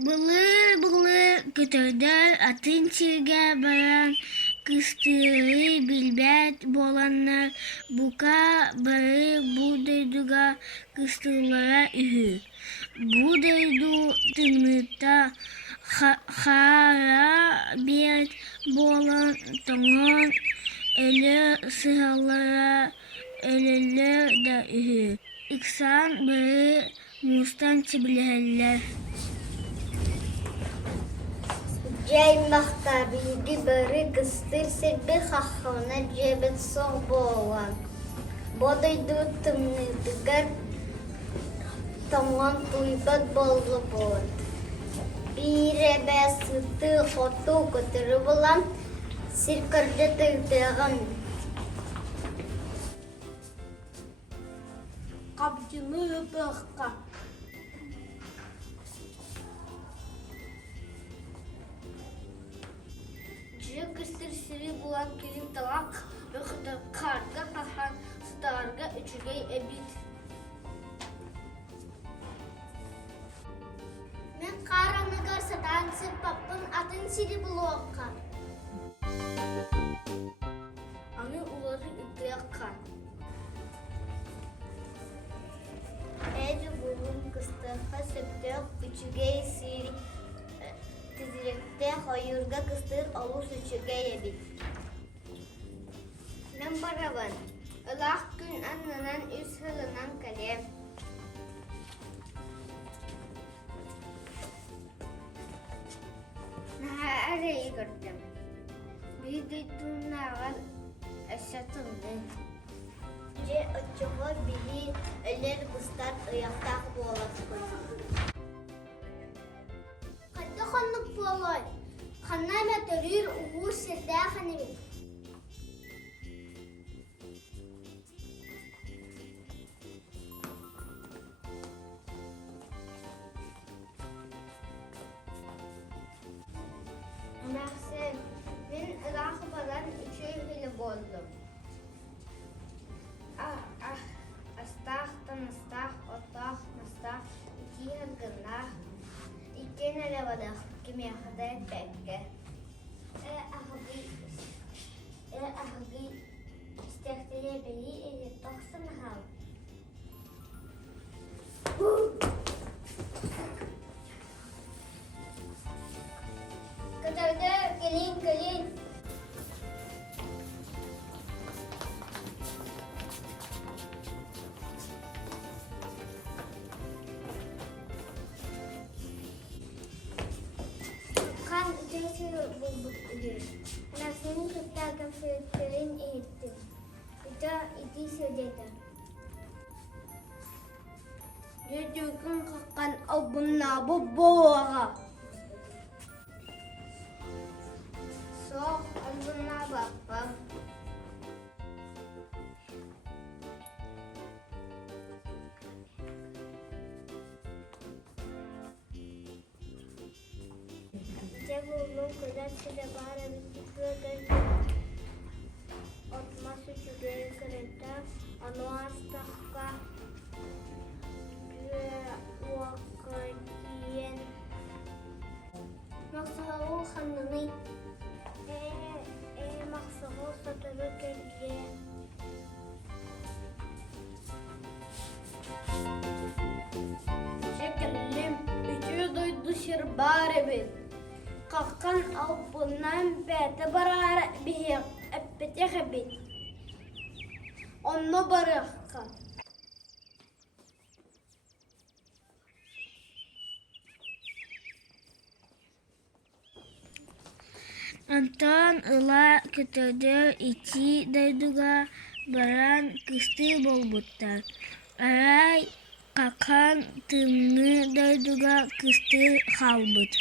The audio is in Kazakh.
Былыр көтөрдөр атын сирге баран кыстыры билбәт боланнар бука бары будайдуга кыстылара үһү. Будайду тымныта хара бет болан тоңон эле сыгалара элелер да үһү. Иксан бары мустан тибилһәлләр. Жай мақтабиги бары кыстыр серби хахана жебет соң болан. Бодойду тымныдыгар тоңон туйбат болғы болан. Бире бәсыты хоту көтірі болан, сиркарды тырдығын. Қабжылы бұққа. Кыстыр сири булан келин талак, бөхті қарға қахан, старға үчігей әбит. Мен қараныгар сатан сырпаппын атын сири булуаққа. Аны улары үттіяққа. Әді бұлын кыстырға сөптіяқ үчігей сири тизилекте хайырга кыстыр алу сүчүгө ебит. Мен барабан. Алах күн аннан үс хылынан калем. Нахаре игордым. Биди тунаган эшатынды. Же очого били элер кыстар ыяктак боласкы. Ханнык болой. Ханнама төрүр угу сирдә ханыбит. Мәхсен, мен ылахы балан үчөй хилі болдым. Астақтан астақ, отақ, настақ, ики хыргынақ. İkken arabada kime kadar bekle. Ahıgı istekleri beri eli toksun hal. Kötörдөр gelin. Nasıl kıtlarken filtrerin eğittim. Bir de iki söyledi. Yüzükün kakan abunla bu boğa. Sok abunla baba. Oğlum Kollektiv'de bari bisiklet atması çürüye kırıkta anuastakka vakadiyen maksağı xanını maksağı satırı kelge şekelim üçü duydu şirbari bit. Kakkan avpundan bete barara bihir epete xebit. Onu barıqqa. Антон ыла көтөрдөр ити дайдуга баран кысты болбуттар. Арай какан тымны дайдуга кысты халбыт.